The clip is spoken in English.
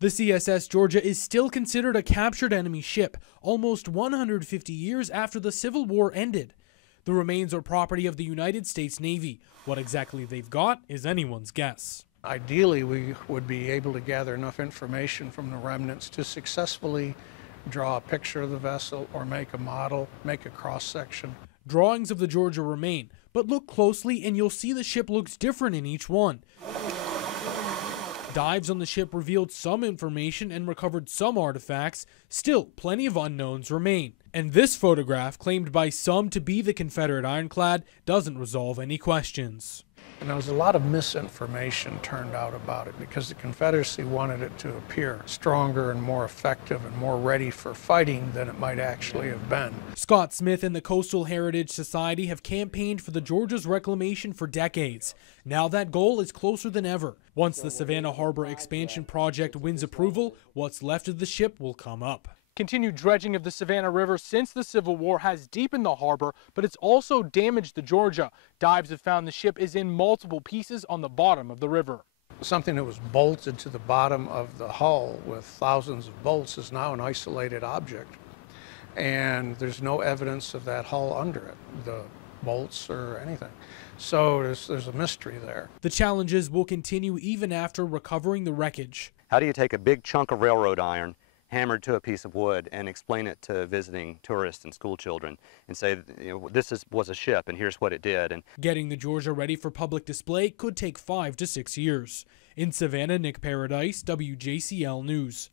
The CSS Georgia is still considered a captured enemy ship, almost 150 years after the Civil War ended. The remains are property of the United States Navy. What exactly they've got is anyone's guess. Ideally, we would be able to gather enough information from the remnants to successfully draw a picture of the vessel or make a model, make a cross-section. Drawings of the Georgia remain, but look closely and you'll see the ship looks different in each one. Dives on the ship revealed some information and recovered some artifacts. Still, plenty of unknowns remain. And this photograph, claimed by some to be the Confederate ironclad, doesn't resolve any questions. And there was a lot of misinformation turned out about it because the Confederacy wanted it to appear stronger and more effective and more ready for fighting than it might actually have been. Scott Smith and the Coastal Heritage Society have campaigned for the Georgia's reclamation for decades. Now that goal is closer than ever. Once the Savannah Harbor Expansion Project wins approval, what's left of the ship will come up. Continued dredging of the Savannah River since the Civil War has deepened the harbor, but it's also damaged the Georgia. Dives have found the ship is in multiple pieces on the bottom of the river. Something that was bolted to the bottom of the hull with thousands of bolts is now an isolated object. And there's no evidence of that hull under it, the bolts or anything. So there's a mystery there. The challenges will continue even after recovering the wreckage. How do you take a big chunk of railroad iron hammered to a piece of wood and explain it to visiting tourists and school children and say, was a ship and here's what it did? And getting the Georgia ready for public display could take 5 to 6 years. In Savannah, Nick Paradise, WJCL News.